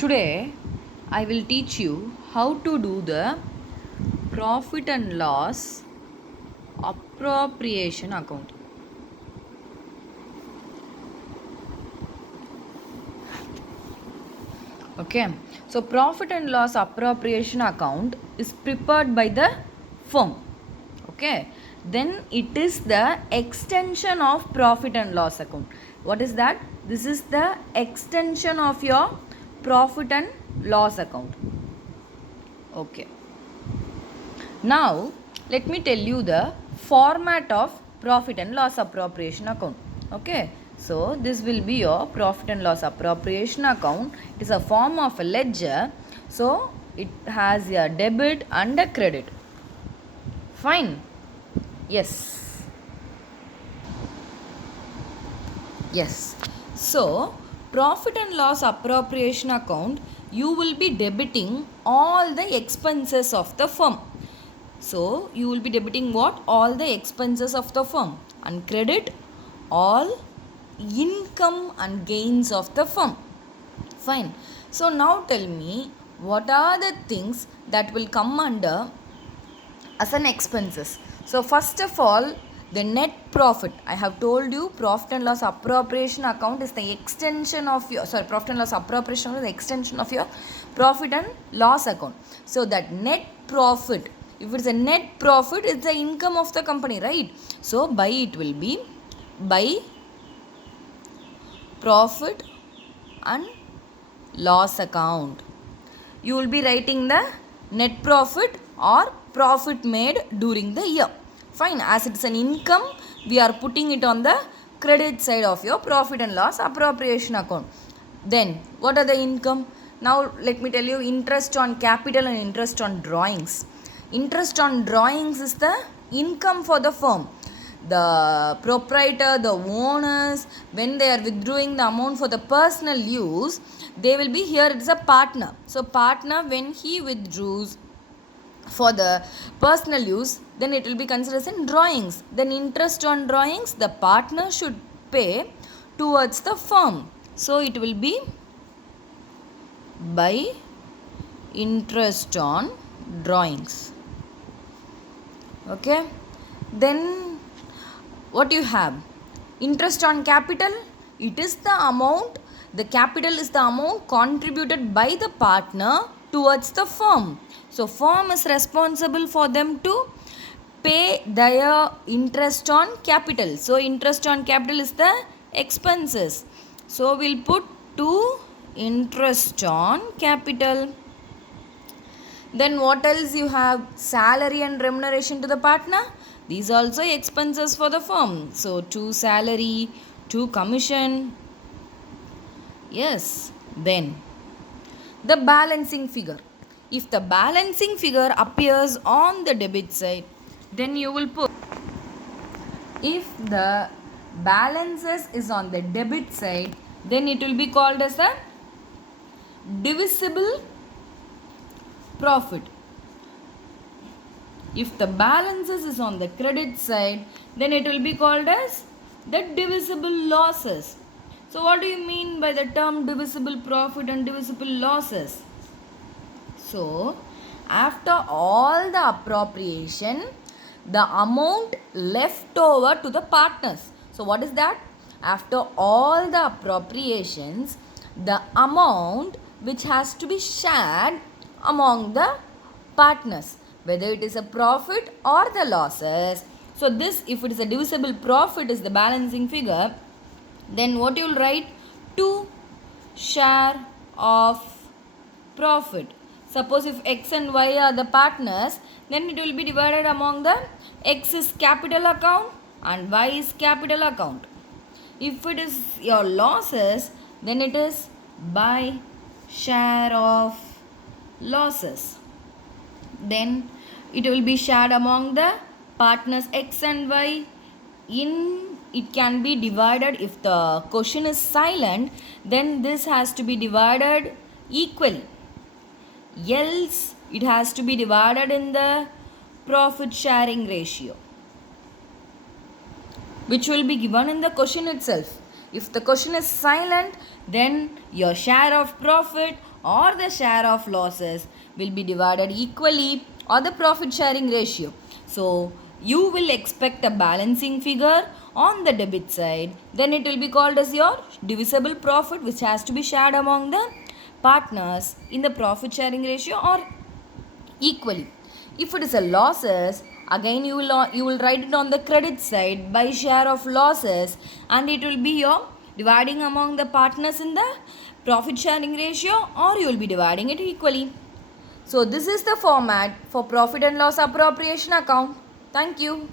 Today I will teach you how to do the profit and loss appropriation account. Okay, so profit and loss appropriation account is prepared by the firm. Okay, then it is the extension of profit and loss account. What is that? This is the extension of your profit and loss account. Okay, now let me tell you the format of profit and loss appropriation account. Okay, so this will be your profit and loss appropriation account. It is a form of a ledger, so it has a debit and a credit. Fine. Yes. So profit and loss appropriation account, you will be debiting all the expenses of the firm. So you will be debiting what? All the expenses of the firm, and credit all income and gains of the firm. Fine. So now tell me, what are the things that will come under as an expenses? So first of all, the net profit. I have told you profit and loss appropriation account is the extension of your profit and loss appropriation is the extension of your profit and loss account. So that net profit, if it's a net profit, it's the income of the company, right? So by it will be by profit and loss account. You will be writing the net profit or profit made during the year. Fine, as it's an income, we are putting it on the credit side of your profit and loss appropriation account. Then what are the income? Now let me tell you, interest on capital and interest on drawings. Interest on drawings is the income for the firm. The proprietor, the owners, when they are withdrawing the amount for the personal use, they will be here, it's a partner. So partner, when he withdraws for the personal use, then it will be considered as in drawings. Then interest on drawings, the partner should pay towards the firm. So it will be by interest on drawings. Okay, then what you have? Interest on capital, it is the amount, the capital is the amount contributed by the partner towards the firm. So firm is responsible for them to pay their interest on capital. So interest on capital is the expenses. So we'll put to interest on capital. Then what else you have? Salary and remuneration to the partner. These are also expenses for the firm. So to salary, to commission. Yes. Then the balancing figure. If the balancing figure appears on the debit side, then you will put, if the balances is on the debit side, then it will be called as a divisible profit. If the balances is on the credit side, then it will be called as the divisible losses. So what do you mean by the term divisible profit and divisible losses? So after all the appropriation, the amount left over to the partners. So what is that? After all the appropriations, the amount which has to be shared among the partners, whether it is a profit or the losses. So this, if it is a divisible profit, is the balancing figure, then what you will write? 2 share of profit. Suppose if X and Y are the partners, then it will be divided among the X is capital account and Y is capital account. If it is your losses, then it is by share of losses. Then it will be shared among the partners X and Y. It can be divided, if the question is silent, then this has to be divided equally. Else it has to be divided in the profit sharing ratio, which will be given in the question itself. If the question is silent, then your share of profit or the share of losses will be divided equally or the profit sharing ratio. So you will expect a balancing figure on the debit side, then it will be called as your divisible profit, which has to be shared among the partners in the profit sharing ratio or equally. If it is a losses, again you will write it on the credit side by share of losses, and it will be your dividing among the partners in the profit sharing ratio, or you will be dividing it equally. So this is the format for profit and loss appropriation account. Thank you.